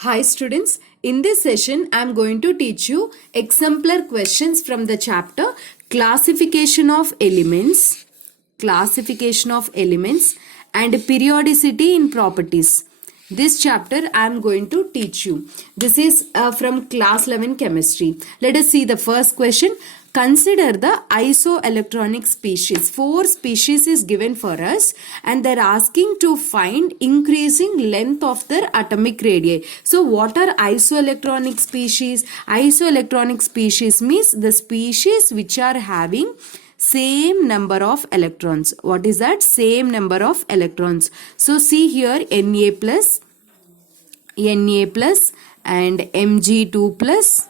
Hi students, in this session I am going to teach you exemplar questions from the chapter classification of elements and periodicity in properties. This chapter I am going to teach you. This is from class 11 chemistry. Let us see the first question. Consider the isoelectronic species. 4 species is given for us and they are asking to find increasing length of their atomic radii. So what are isoelectronic species? Isoelectronic species means the species which are having same number of electrons. What is that? Same number of electrons. So see here Na plus and Mg2 plus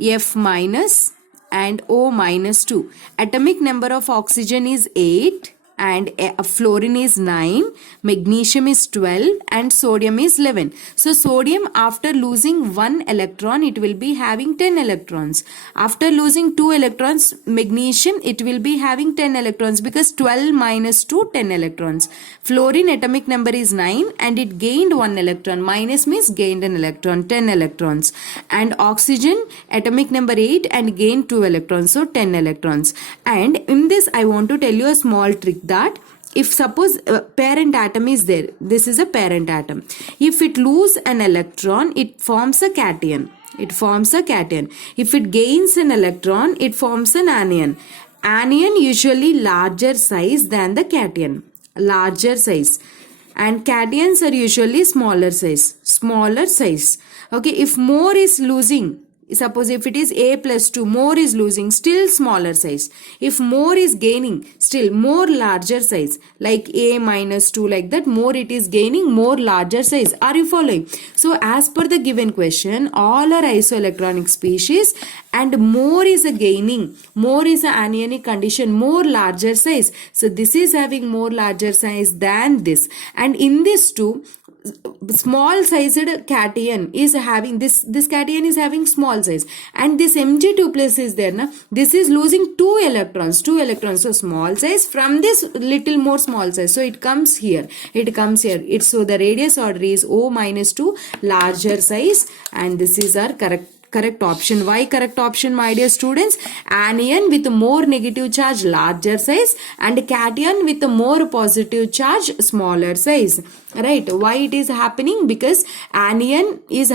F minus and O minus 2. Atomic number of oxygen is 8 and fluorine is 9, magnesium is 12 and sodium is 11. So sodium, after losing 1 electron, it will be having 10 electrons. After losing 2 electrons, magnesium, it will be having 10 electrons because 12 minus 2, 10 electrons. Fluorine atomic number is 9 and it gained 1 electron. Minus means gained an electron, 10 electrons. And oxygen atomic number 8 and gained 2 electrons, so 10 electrons. And in this I want to tell you a small trick that if suppose parent atom is there, this is a parent atom. If it lose an electron, it forms a cation. If it gains an electron, it forms an anion. Anion usually larger size than the cation. And cations are usually smaller size. Okay, if more is losing, suppose if it is A plus 2, more is losing, still smaller size. If more is gaining, still more larger size, like A minus 2, like that, more it is gaining, more larger size. Are you following? So as per the given question, all are isoelectronic species and more is a gaining, more is an anionic condition, more larger size. So this is having more larger size than this. And in this too, small sized cation is having this cation is having small size, and this Mg2 plus is there na, this is losing 2 electrons, so small size from this little more small size, so it comes here, so the radius order is O minus 2, larger size, and this is our correct option. Why correct option, my dear students? Anion with more negative charge, larger size, and cation with more positive charge, smaller size. Right? Why it is happening? Because anion is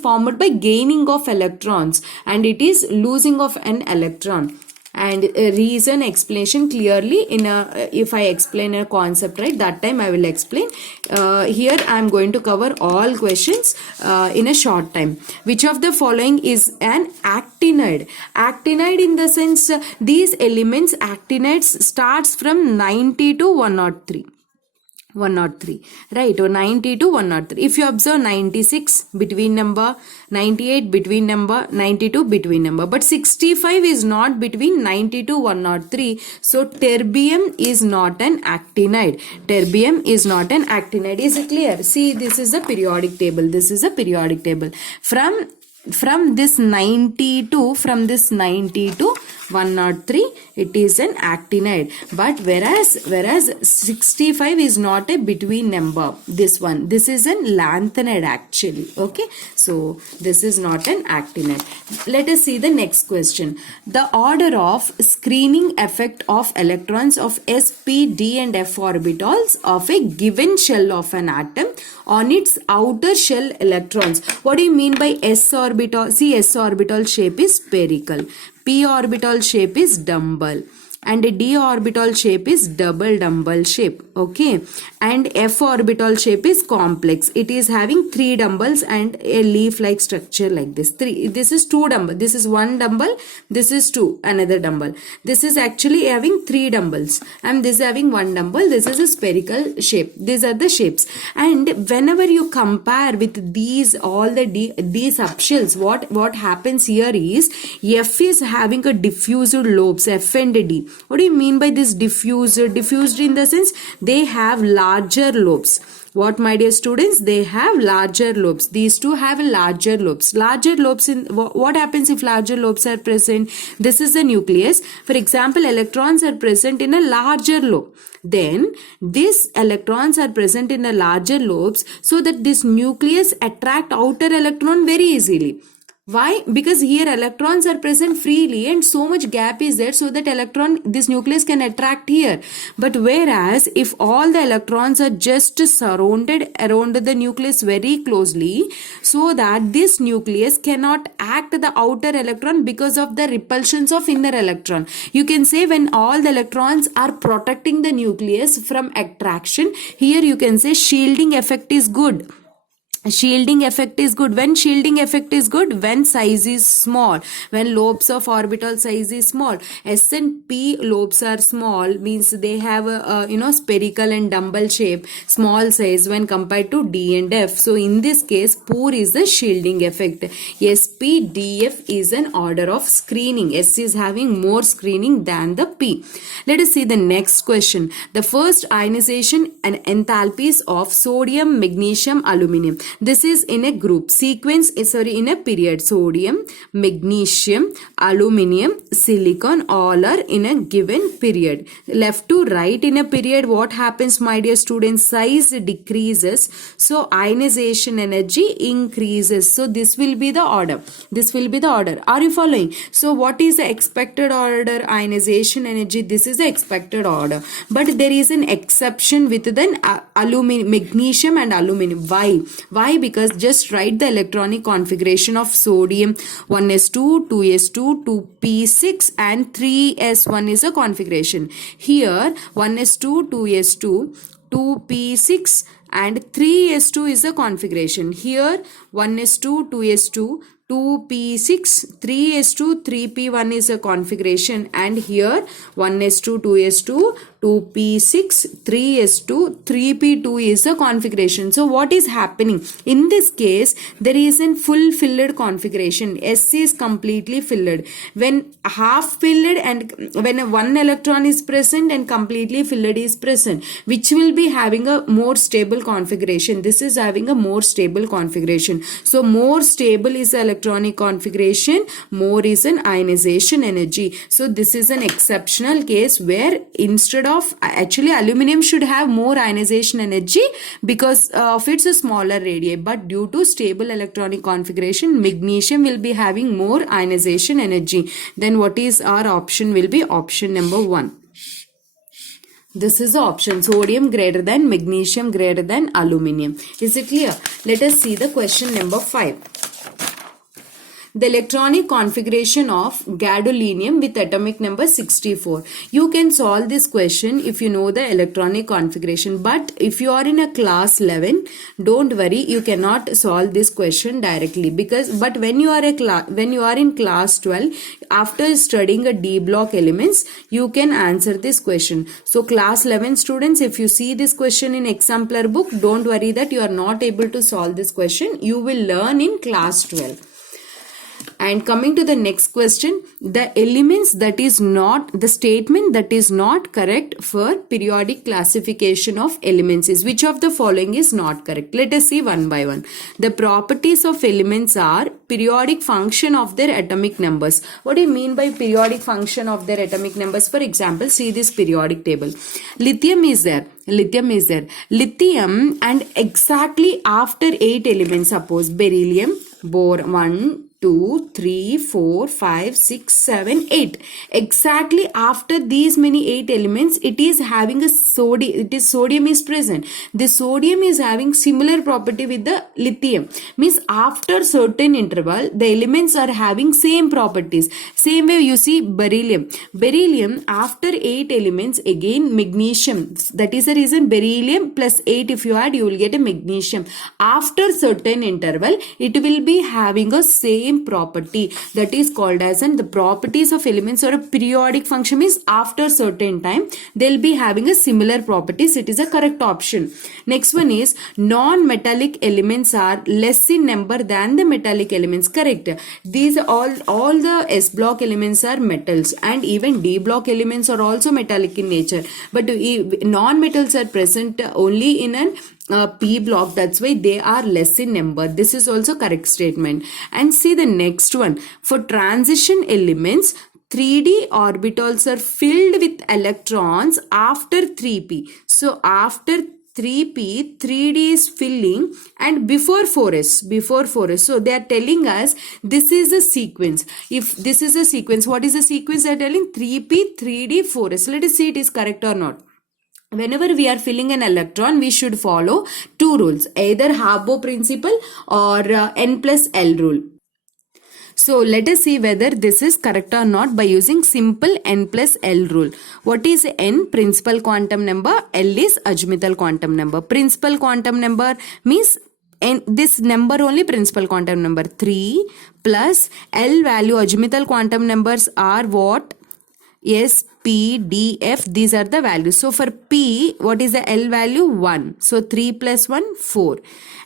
formed by gaining of electrons and it is losing of an electron. And reason explanation clearly in a, if I explain a concept, right, that time I will explain. Here I am going to cover all questions in a short time. Which of the following is an actinide? Actinide in the sense these elements, actinides starts from 90 to 103. 103, right? Or 90 to 103. If you observe 96 between number, 98 between number, 92 between number, but 65 is not between 90 to 103. So terbium is not an actinide. Is it clear? See, this is a periodic table. From this 90 to 103, it is an actinide. But whereas 65 is not a between number. This is an lanthanide actually. Okay, so this is not an actinide. Let us see the next question. The order of screening effect of electrons of s, p, d and f orbitals of a given shell of an atom on its outer shell electrons. What do you mean by s orbital? See, s orbital shape is spherical, p orbital shape is dumbbell, and d orbital shape is double dumbbell shape. Okay, and f orbital shape is complex. It is having 3 dumbbells and a leaf like structure like this. This is 2 dumbbell, this is 1 dumbbell, this is 2 another dumbbell. This is actually having 3 dumbbells and this is having 1 dumbbell. This is a spherical shape. These are the shapes. And whenever you compare with these all the d subshells, what happens here is f is having a diffused lobes, f and d. What do you mean by this diffused? Diffused in the sense they have larger lobes. What, my dear students? They have larger lobes. These two have larger lobes. Larger lobes in what happens if larger lobes are present? This is the nucleus. For example, electrons are present in a larger lobe. Then these electrons are present in a larger lobes so that this nucleus attract outer electron very easily. Why? Because here electrons are present freely and so much gap is there so that this nucleus can attract here. But whereas if all the electrons are just surrounded around the nucleus very closely, so that this nucleus cannot act the outer electron because of the repulsions of inner electron. You can say when all the electrons are protecting the nucleus from attraction, here you can say shielding effect is good. Shielding effect is good. When shielding effect is good? When size is small. When lobes of orbital size is small. S and P lobes are small, means they have a spherical and dumbbell shape, small size when compared to D and F. So in this case, poor is the shielding effect. SP, DF is an order of screening. S is having more screening than the P. Let us see the next question. The first ionization and enthalpies of sodium, magnesium, aluminum. This is in a group sequence, in a period. Sodium, magnesium, aluminium, silicon, all are in a given period. Left to right in a period, what happens, my dear students? Size decreases, so ionization energy increases. So this will be the order. This will be the order. Are you following? So what is the expected order? Ionization energy. This is the expected order. But there is an exception with the magnesium and aluminum. Why? Why? Because just write the electronic configuration of sodium. 1s2, 2s2, 2p6 and 3s1 is a configuration. Here 1s2, 2s2, 2p6 and 3s2 is the configuration. Here 1s2, 2s2, 2p6, 3s2, 3p1 is a configuration, and here 1s2, 2s2, 2p6, 3s2, 3p2 is a configuration. So what is happening? In this case, there is a full filled configuration. S is completely filled. When half filled and when one electron is present and completely filled is present, which will be having a more stable configuration. This is having a more stable configuration. So more stable is the electronic configuration, more is an ionization energy. So this is an exceptional case where instead of actually aluminum should have more ionization energy because of its smaller radii, but due to stable electronic configuration, magnesium will be having more ionization energy. Then what is our option? Will be option number 1. This is the option, sodium greater than magnesium greater than aluminum. Is it clear? Let us see the question number 5. The electronic configuration of gadolinium with atomic number 64. You can solve this question if you know the electronic configuration, but if you are in a class 11, don't worry, you cannot solve this question directly but when you are in class 12, after studying a D block elements, you can answer this question. So class 11 students, if you see this question in exemplar book, don't worry that you are not able to solve this question. You will learn in class 12. And coming to the next question, the statement that is not correct for periodic classification of elements is, which of the following is not correct? Let us see one by one. The properties of elements are periodic function of their atomic numbers. What do you mean by periodic function of their atomic numbers? For example, see this periodic table. Lithium is there. Lithium and exactly after 8 elements, suppose beryllium, boron 1, 2, 3, 4, 5, 6, 7, 8. Exactly after these many 8 elements, it is having a sodium is present. The sodium is having similar property with the lithium. Means after certain interval, the elements are having same properties. Same way you see beryllium. Beryllium after 8 elements, again magnesium. That is the reason beryllium plus 8 if you add, you will get a magnesium. After certain interval, it will be having a same same property, that is called as, and the properties of elements or a periodic function is after certain time they'll be having a similar properties. It is a correct option. Next one is non-metallic elements are less in number than the metallic elements. Correct. These all the S block elements are metals, and even D block elements are also metallic in nature, but non-metals are present only in an P block, that's why they are less in number. This is also correct statement. And see the next one. For transition elements, 3d orbitals are filled with electrons after 3p. So after 3p, 3d is filling, and before 4s. So they are telling us this is a sequence. If this is a sequence, what is the sequence they are telling? 3p, 3d, 4s. Let us see it is correct or not. Whenever we are filling an electron, we should follow two rules, either Harbaugh principle or n plus L rule. So let us see whether this is correct or not by using simple n plus L rule. What is n? Principal quantum number. L is azimuthal quantum number. Principal quantum number means this number only, principal quantum number 3 plus L value, azimuthal quantum numbers are what? S, P, D, F, these are the values. So for P, what is the L value? 1. So 3 plus 1, 4.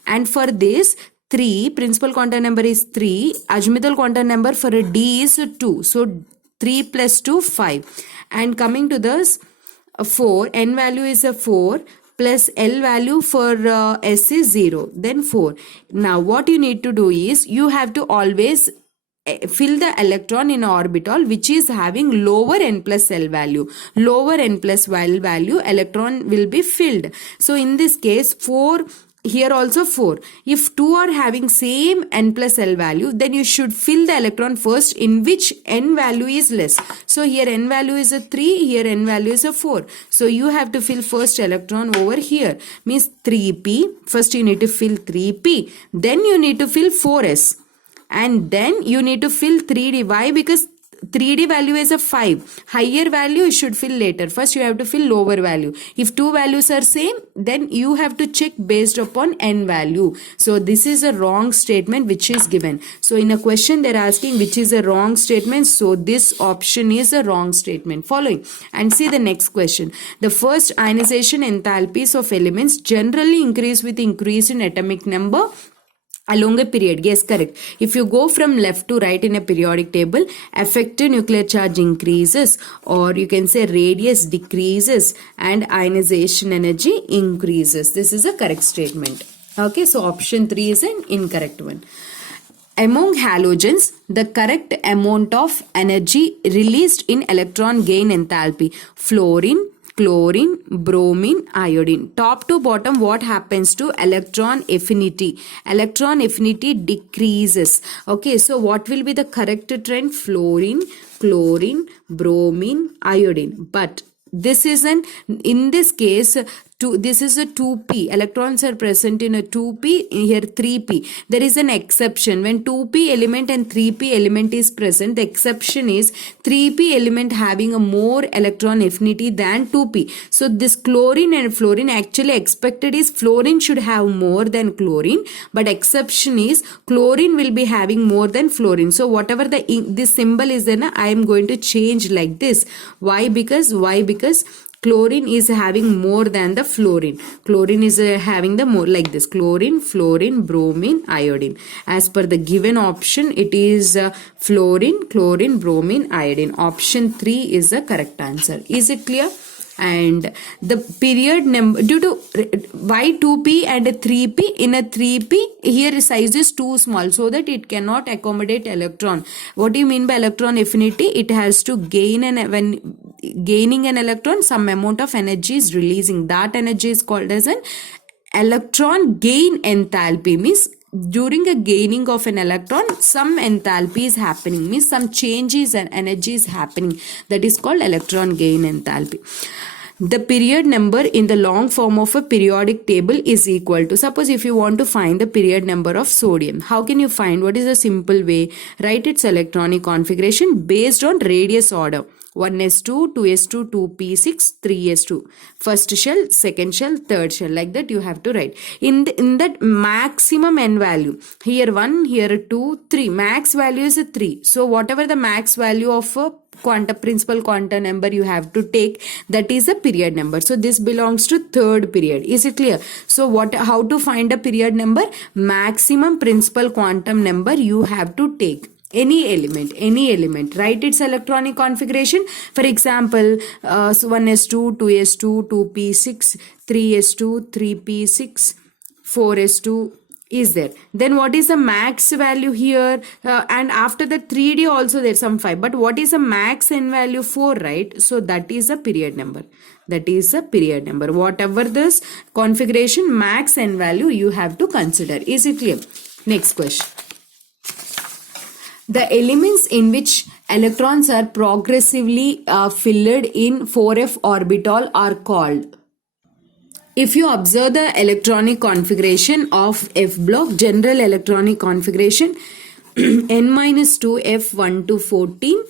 And for this, 3, principal quantum number is 3. Azimuthal quantum number for a D is 2. So 3 plus 2, 5. And coming to this, 4, N value is a 4. Plus L value for S is 0. Then 4. Now what you need to do is, you have to always fill the electron in orbital which is having lower n plus L value. Lower n plus L value, electron will be filled. So in this case, 4, here also 4. If two are having same n plus L value, then you should fill the electron first in which n value is less. So here n value is a 3, here n value is a 4. So you have to fill first electron over here. Means 3p. First you need to fill 3p. Then you need to fill 4s. And then you need to fill 3d. Why? Because 3d value is a 5. Higher value you should fill later. First you have to fill lower value. If two values are same, then you have to check based upon n value. So this is a wrong statement which is given. So in a question they are asking which is a wrong statement. So this option is a wrong statement. Following. And see the next question. The first ionization enthalpies of elements generally increase with increase in atomic number along a period. Yes, correct. If you go from left to right in a periodic table, effective nuclear charge increases, or you can say radius decreases and ionization energy increases. This is a correct statement. Okay, so option 3 is an incorrect one. Among halogens, the correct amount of energy released in electron gain enthalpy: fluorine, chlorine, bromine, iodine. Top to bottom, what happens to electron affinity? Electron affinity decreases. Okay, so what will be the correct trend? Fluorine, chlorine, bromine, iodine. But this is in this case, this is a 2p. Electrons are present in a 2p, here 3p. There is an exception. When 2p element and 3p element is present, the exception is 3p element having a more electron affinity than 2p. So this chlorine and fluorine, actually expected is fluorine should have more than chlorine, but exception is chlorine will be having more than fluorine. So whatever this symbol is then, I am going to change like this. Why? Because chlorine is having more than the fluorine. Chlorine is having the more, like this: chlorine, fluorine, bromine, iodine. As per the given option, it is fluorine, chlorine, bromine, iodine. Option 3 is the correct answer. Is it clear? And the period number, due to why 2p and a 3p, in a 3p here size is too small, so that it cannot accommodate electron. What do you mean by electron affinity? It has to gain, and when gaining an electron, some amount of energy is releasing. That energy is called as an electron gain enthalpy. Means during a gaining of an electron, some enthalpy is happening, means some changes and energy is happening. That is called electron gain enthalpy. The period number in the long form of a periodic table is equal to, suppose if you want to find the period number of sodium, how can you find? What is a simple way? Write its electronic configuration based on radius order. 1s2, 2s2, 2p6, 3s2. First shell, second shell, third shell. Like that you have to write. In that maximum n value, here 1, here 2, 3. Max value is 3. So whatever the max value of a principal quantum number you have to take, that is a period number. So this belongs to third period. Is it clear? So how to find a period number? Maximum principal quantum number you have to take. Any element, write its electronic configuration. For example, 1s2, 2s2, 2p6, 3s2, 3p6, 4s2 is there. Then what is the max value here? And after the 3D also there's some 5. But what is the max n value? 4, right? So that is a period number. Whatever this configuration, max n value you have to consider. Is it clear? Next question. The elements in which electrons are progressively filled in 4f orbital are called. If you observe the electronic configuration of F block, general electronic configuration, n-2 F1 to 14,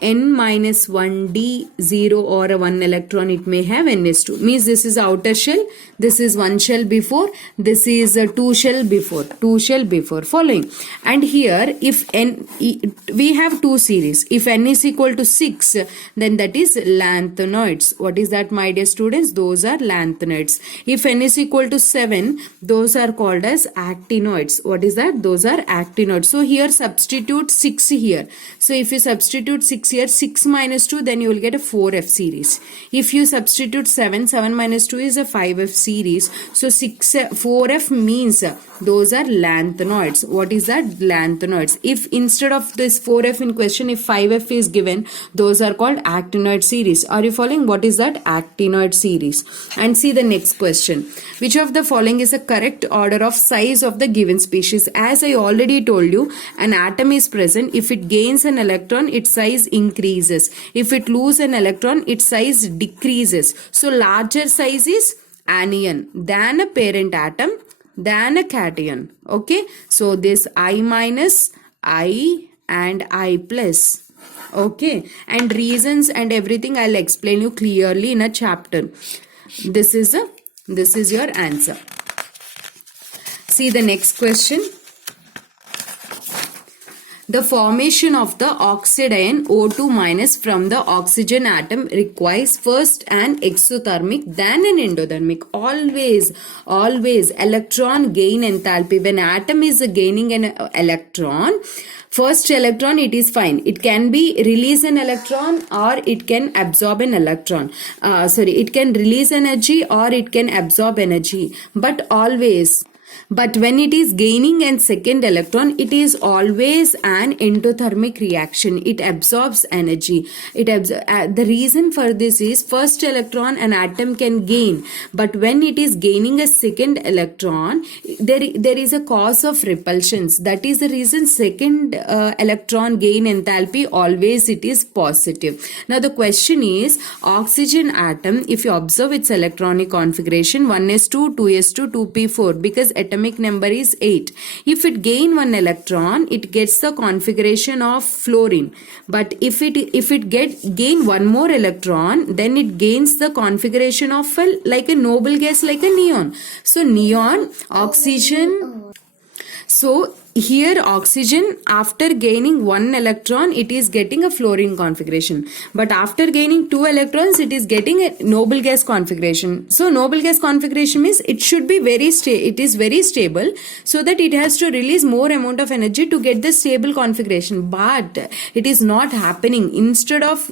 n-1 d0 or a 1 electron it may have, ns2. Means this is outer shell, this is 1 shell before, this is a 2 shell before, following. And here if n, we have 2 series. If n is equal to 6, then that is lanthanoids. What is that, my dear students? Those are lanthanoids. If n is equal to 7, those are called as actinoids. What is that? Those are actinoids. So here substitute 6 here. So if you substitute 6 here, 6 minus 2, then you will get a 4f series. If you substitute 7 minus 2 is a 5f series. So 4f means those are lanthanoids. What is that? Lanthanoids. If instead of this 4f in question, if 5f is given, those are called actinoid series. Are you following? What is that? Actinoid series. And see the next question. Which of the following is the correct order of size of the given species? As I already told you, an atom is present. If it gains an electron, its size increases. If it loses an electron, its size decreases. So larger size is anion than a parent atom, than a cation. Okay, so this I minus, I and I plus. Okay, and reasons and everything I'll explain you clearly in a chapter. This is your answer. See the next question. The formation of the oxide ion O2 minus from the oxygen atom requires first an exothermic then an endothermic. Always electron gain enthalpy. When atom is gaining an electron, first electron, it is fine. It can be release an electron or it can absorb an electron. It can release energy or it can absorb energy. But when it is gaining a second electron, it is always an endothermic reaction. It absorbs energy. The reason for this is first electron an atom can gain, but when it is gaining a second electron, there is a cause of repulsions. That is the reason second electron gain enthalpy always it is positive. Now the question is, oxygen atom, if you observe its electronic configuration, 1s2, 2s2, 2p4, because atomic number is 8. If it gain one electron, it gets the configuration of fluorine. But if it gain one more electron, then it gains the configuration of like a noble gas, like a neon. So neon, oxygen. So here oxygen, after gaining one electron, it is getting a fluorine configuration. But after gaining 2 electrons, it is getting a noble gas configuration. So noble gas configuration means it should be very stable, so that it has to release more amount of energy to get the stable configuration. But it is not happening. Instead of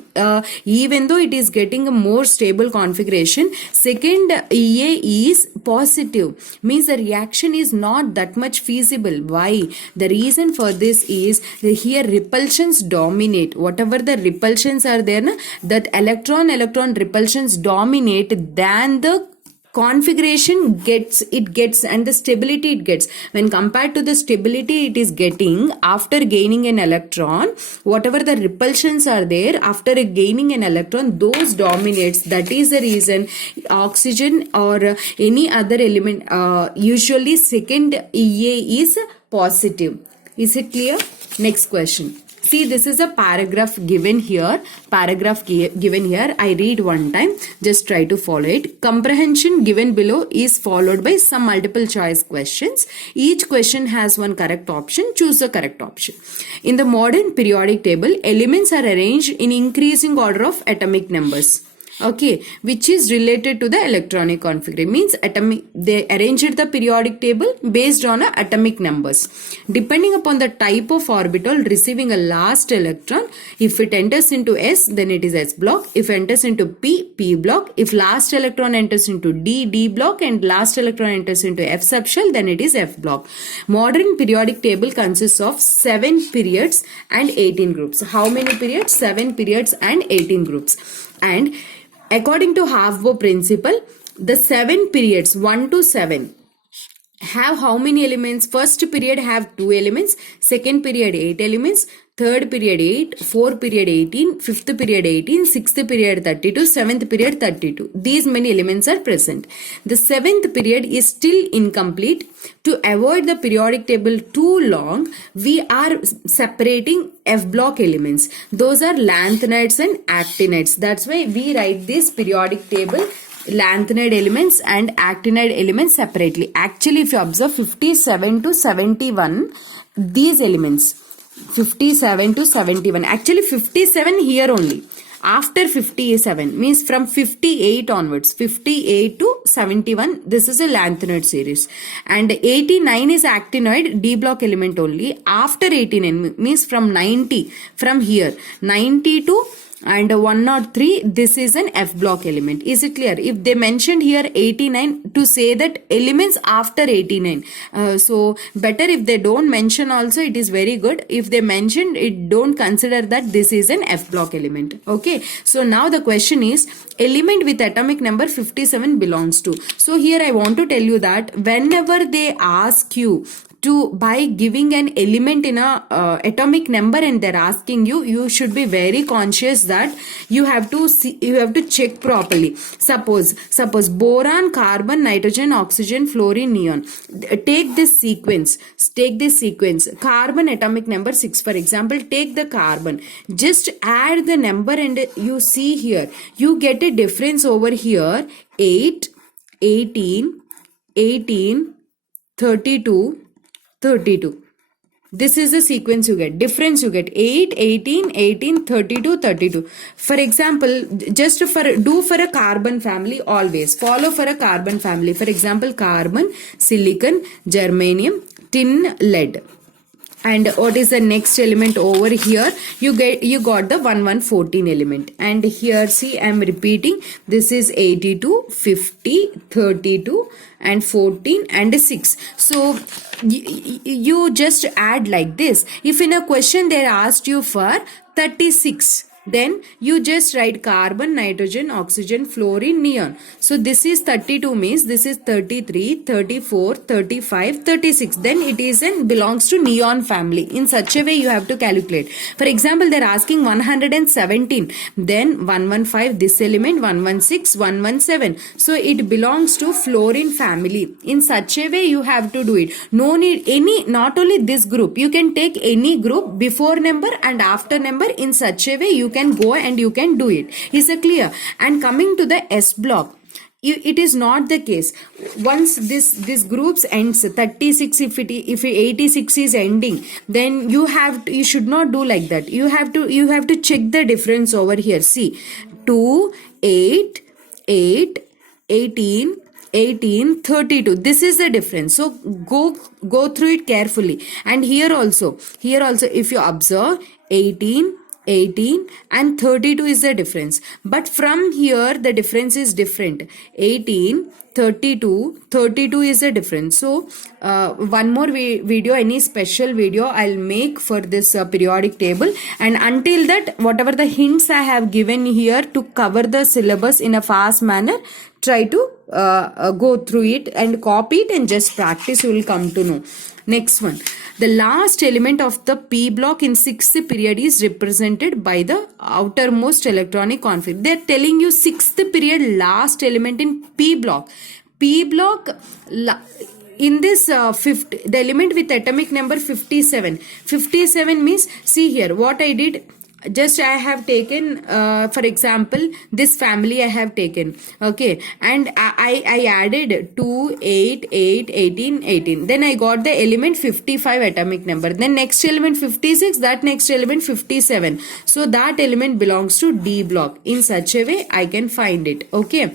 even though it is getting a more stable configuration, second EA is positive, means the reaction is not that much feasible. Why? The reason for this is here repulsions dominate. Whatever the repulsions are there, that electron repulsions dominate than the configuration gets and the stability it gets. When compared to the stability it is getting after gaining an electron, whatever the repulsions are there after gaining an electron, those dominates. That is the reason oxygen or any other element, usually second EA is positive. Is it clear? Next question. See, this is a paragraph given here. Given here. I read one time. Just try to follow it. Comprehension given below is followed by some multiple choice questions. Each question has one correct option. Choose the correct option. In the modern periodic table, elements are arranged in increasing order of atomic numbers. Okay, which is related to the electronic configuration. Means they arranged the periodic table based on atomic numbers. Depending upon the type of orbital receiving a last electron, if it enters into S, then it is S block. If it enters into P, P block. If last electron enters into D, D block, and last electron enters into F subshell, then it is F block. Modern periodic table consists of 7 periods and 18 groups. How many periods? 7 periods and 18 groups. And according to Hofbauer principle, the 7 periods 1 to 7 have how many elements? First period have 2 elements, second period 8 elements, third period 8, fourth period 18, fifth period 18, sixth period 32, seventh period 32. These many elements are present. The 7th period is still incomplete. To avoid the periodic table too long, we are separating F block elements. Those are lanthanides and actinides. That's why we write this periodic table lanthanide elements and actinide elements separately. Actually, if you observe 57 to 71, these elements 57 to 71, actually 57 here only. After 57 means from 58 onwards, 58 to 71, this is a lanthanide series. And 89 is actinoid D block element only. After 89 means from 90, from here 90 to and 103, this is an F block element. Is it clear? If they mentioned here 89 to say that elements after 89, so better if they don't mention also, it is very good. If they mention it, don't consider that this is an F block element. Okay, so now the question is, element with atomic number 57 belongs to. So here I want to tell you that whenever they ask you to by giving an element in a atomic number and they're asking you, you should be very conscious that you have to see, you have to check properly. Suppose boron, carbon, nitrogen, oxygen, fluorine, neon. Take this sequence. Carbon atomic number 6, for example. Take the carbon, just add the number and you see here you get a difference over here. 8, 18, 18, 32, 32. This is the sequence you get. Difference you get 8, 18, 18, 32, 32. For example, just for a carbon family, always follow for a carbon family. For example, carbon, silicon, germanium, tin, lead. And what is the next element over here? You got the 1114 element. And here see, I am repeating, this is 82, 50, 32 and 14 and 6. So you just add like this. If in a question they asked you for 36, then you just write carbon, nitrogen, oxygen, fluorine, neon. So this is 32 means this is 33, 34, 35, 36. Then it is and belongs to neon family. In such a way you have to calculate. For example, they are asking 117. Then 115 this element, 116, 117. So it belongs to fluorine family. In such a way you have to do it. No need any, not only this group. You can take any group before number and after number. In such a way you can go and you can do it. Is it clear? And coming to the S block, it is not the case. Once this groups ends 36, if 86 is ending, then you should not do like that. You have to check the difference over here. See, 2, 8, 8, 18, 18, 32. This is the difference. So go through it carefully. And here also if you observe 18, 18 and 32 is the difference. But from here the difference is different. 18, 32, 32 is the difference. So one more video, any special video I'll make for this periodic table. And until that, whatever the hints I have given here to cover the syllabus in a fast manner, try to go through it and copy it and just practice. You will come to know. Next one. The last element of the P block in 6th period is represented by the outermost electronic configuration. They are telling you 6th period last element in P block. P block, in this the element with atomic number 57. 57 means, see here what I did. Just I have taken for example this family I have taken, okay, and I added 2, 8, 8, 18, 18. Then I got the element 55 atomic number. Then next element 56, that next element 57. So that element belongs to D block. In such a way I can find it, okay.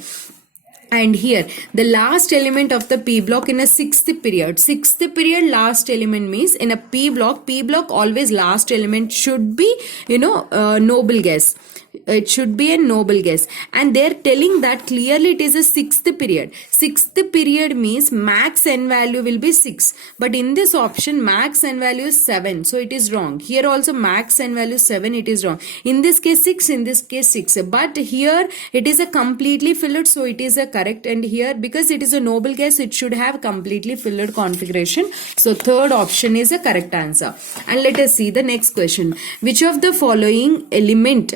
And here the last element of the P block in a sixth period last element means in a P block always last element should be noble guess. It should be a noble guess, and they're telling that clearly it is a sixth period. Sixth period means max n value will be 6, but in this option max n value is 7, so it is wrong. Here also max n value is 7, it is wrong. In this case 6, in this case 6, but here it is a completely filled, so it is a correct. And here because it is a noble guess, it should have completely filled configuration, so third option is a correct answer. And let us see the next question. Which of the following element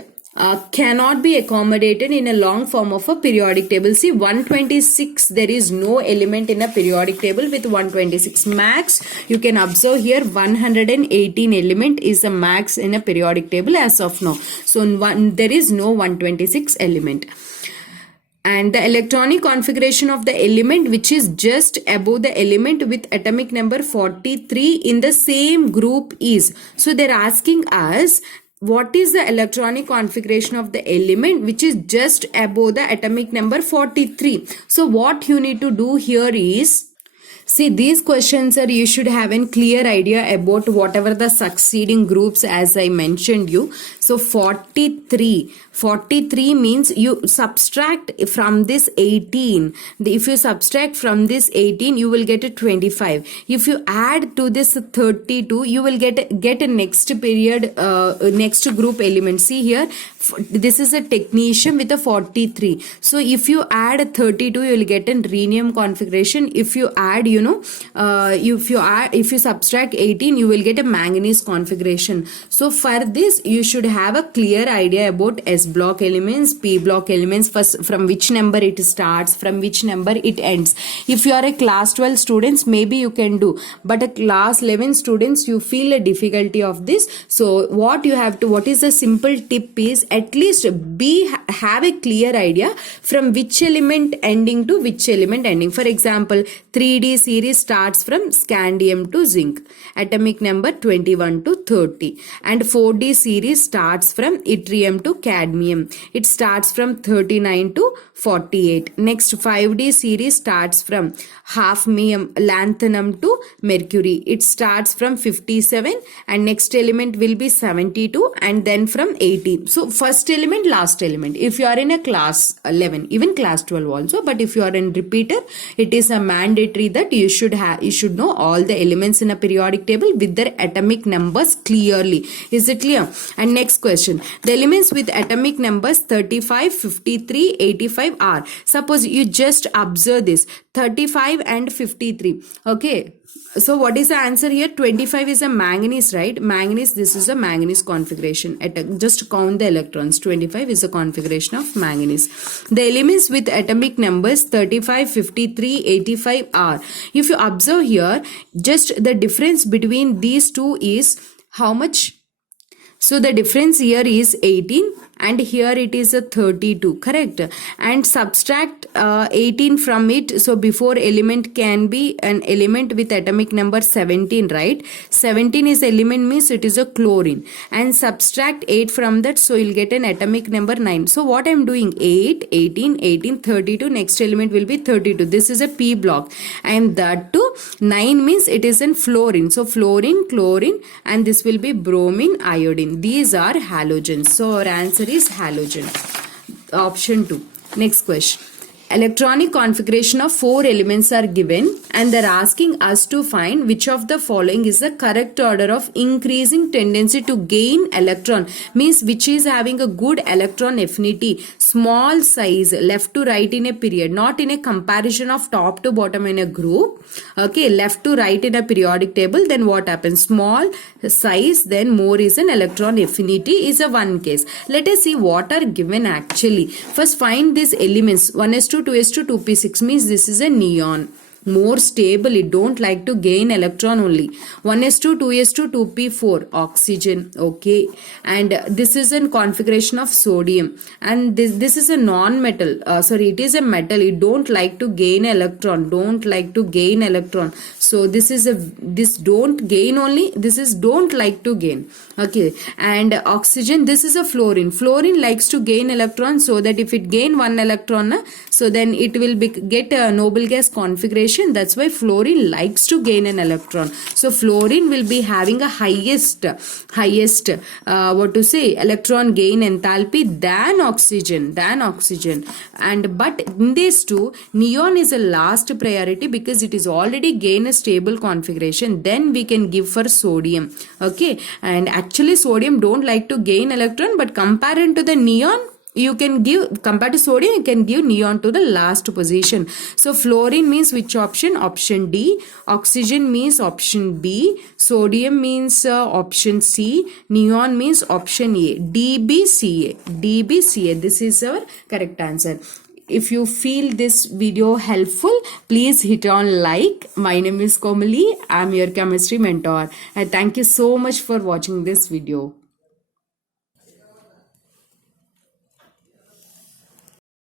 cannot be accommodated in a long form of a periodic table? See, 126, there is no element in a periodic table with 126. Max, you can observe here 118 element is the max in a periodic table as of now. So there is no 126 element. And the electronic configuration of the element which is just above the element with atomic number 43 in the same group is. So they're asking us, what is the electronic configuration of the element which is just above the atomic number 43? So what you need to do here is, see, these questions are, you should have a clear idea about whatever the succeeding groups as I mentioned you. So 43 means you subtract from this 18. If you subtract from this 18, you will get a 25. If you add to this 32, you will get a next period, next group element. See here, this is a technetium with a 43. So if you add 32, you will get a rhenium configuration. If you add, if you subtract 18, you will get a manganese configuration. So for this, you should have a clear idea about S block elements, P block elements, first from which number it starts, from which number it ends. If you are a class 12 students, maybe you can do, but a class 11 students, you feel a difficulty of this. So what is the simple tip is, at least have a clear idea from which element ending to which element ending. For example, 3D series starts from scandium to zinc, atomic number 21 to 30, and 4D series starts from yttrium to cadmium. It starts from 39 to 48. Next 5D series starts from hafnium, lanthanum to mercury. It starts from 57, and next element will be 72, and then from 80. So first element, last element. If you are in a class 11, even class 12 also, but if you are in repeater, it is a mandatory that you should know all the elements in a periodic table with their atomic numbers clearly. Is it clear? And next question, the elements with atomic numbers 35, 53, 85 are. Suppose you just observe this 35 and 53. Okay, so what is the answer here? 25 is a manganese, right? Manganese, this is a manganese configuration. Just count the electrons. 25 is a configuration of manganese. The elements with atomic numbers 35, 53, 85 are. If you observe here, just the difference between these two is how much? So the difference here is 18, and here it is a 32, correct? And subtract 18 from it. So before element can be an element with atomic number 17, right? 17 is element means it is a chlorine, and subtract 8 from that, so you'll get an atomic number 9. So what I'm doing, 8, 18, 18, 32, next element will be 32. This is a P block, and that too 9 means it is in fluorine. So fluorine, chlorine, and this will be bromine, iodine. These are halogens. So our answer is halogen. Option 2. Next question. Electronic configuration of 4 elements are given, and they're asking us to find which of the following is the correct order of increasing tendency to gain electron, means which is having a good electron affinity, small size, left to right in a period, not in a comparison of top to bottom in a group. Okay, left to right in a periodic table, then what happens? Small size, then more is an electron affinity is a one case. Let us see what are given actually. First find these elements. 1s2, 2s2, 2p6 means this is a neon. more stable, it don't like to gain electron only. 1s2 2s2 2p4 oxygen. Okay, and this is a configuration of sodium, and this is a non-metal, sorry, it is a metal, it don't like to gain electron, don't like to gain electron. So this is a, this don't gain only, this is don't like to gain. Okay, and oxygen, this is a fluorine. Fluorine likes to gain electron, so that if it gain one electron, so then it will get a noble gas configuration. That's why fluorine likes to gain an electron. So fluorine will be having a highest what to say, electron gain enthalpy than oxygen, and but in these two, neon is a last priority because it is already gain a stable configuration. Then we can give for sodium. Okay, and actually sodium don't like to gain electron, but compared to the neon, you can give, compared to sodium, you can give neon to the last position. So fluorine means which option? Option D. Oxygen means option B. Sodium means option C. Neon means option A. DBCA. DBCA. This is our correct answer. If you feel this video helpful, please hit on like. My name is Komali. I am your chemistry mentor. And thank you so much for watching this video.